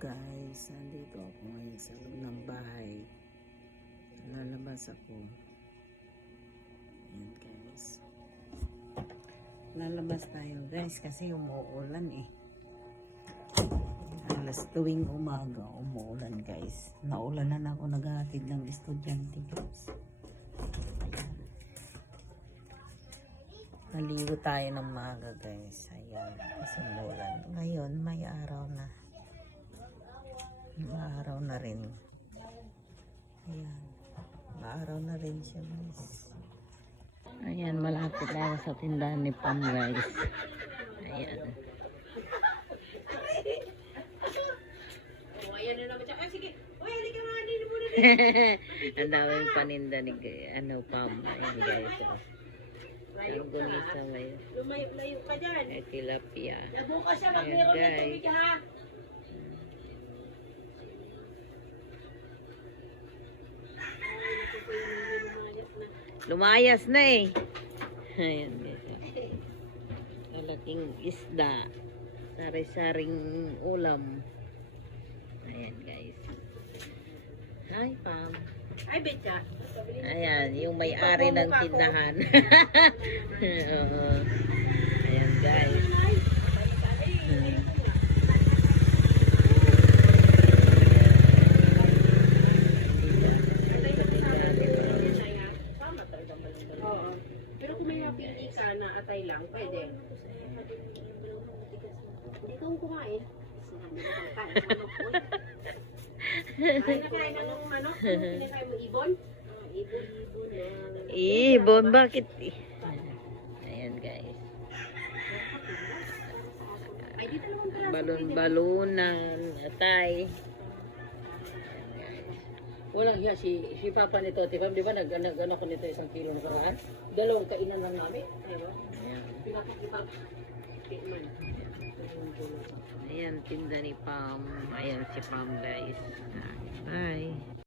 Guys, nandito ako ngayon sa loob ng bahay. Lalabas ako. Ayan guys. Lalabas tayo guys kasi umuulan eh. Alas tuwing umaga umuulan guys. Naulanan ako, naghahatid ng estudyante guys. Ayan. Naligo tayo ng maaga guys. Ayan, kasi umuulan. Ngayon may araw na. Maaraw na rin. Ayan. Maaraw na rin siya guys. Ayan, malapit na ako sa tindahan ni Pam guys. Ayan. Ayan na naman siya. Sige. Uy, halika nga. Hindi muna din. Ang daming paninda ni Pam. Ayan guys. Ang gunisa may. Lumayo ka dyan. May tilapia. Nabukas siya. Pag Ayan, meron na guys. tubig ha. Lumayas na eh. Ayan guys. Malaking isda. Sari-saring ulam. Ayan guys. Hi Pam. Ay, bet ka. Ayan, yung may-ari ng tindahan. Oo. Ayan guys. Oo. Pero kung may napili ka na atay lang, pwede. Hindi ko kumain. Sinabi ko kain sa manok ko. Kain na kain ng manok. Pinakain mo ibon? Ibon na. Ibon, bakit? Ayan guys. Ay, dito naman pala. Balon-balunan, atay. Walang hiya si Papa nito, Tipam, di ba nag-ano ko nito 1 kilo na karaan? 2 kainan lang namin. Ayun. Ayan. Pinakikita. Tikman. Ayan, tinda ni Pam. Ayan si Pam guys. Bye.